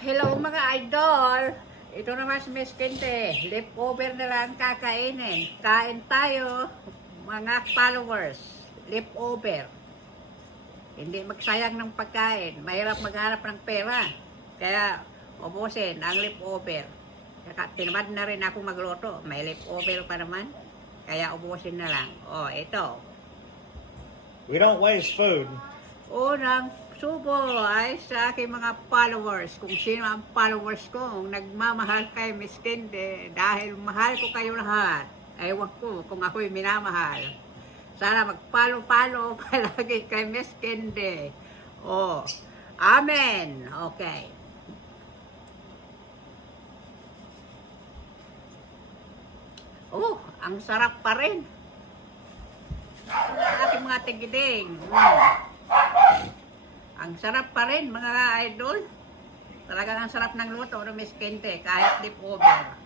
Hello mga idol! Ito naman si Miss Kente. Leftover na lang kakainin. Kain tayo, mga followers. Leftover. Hindi magsayang ng pagkain. Mahirap maghanap ng pera. Kaya ubusin ang leftover. Tinamad na rin ako magluto. May leftover pa naman. Kaya ubusin na lang. Oh, ito. We don't waste food. Unang subo ay sa aking mga followers. Kung sino ang followers ko, kung nagmamahal kay Miss Kende, dahil mahal ko kayo lahat. Ewan ko kung ako'y minamahal. Sana mag-follow palagi kay Miss Kende. Oh, amen. Okay. Oh, ang sarap pa rin. Ang aking mga tigiding. Ang sarap pa rin mga idol. Talagang ang sarap ng luto ng Miss Kente kahit leftover.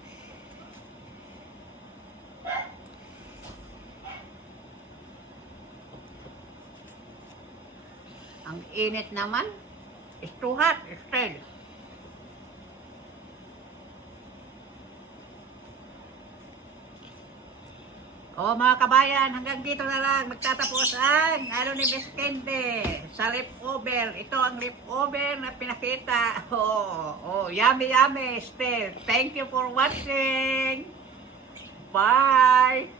Ang init naman. It's too hot still. O mga kabayan, hanggang dito na lang magtatapos ang ni Miss Kende sa leftover. Ito ang leftover na pinakita. Yummy still. Thank you for watching. Bye!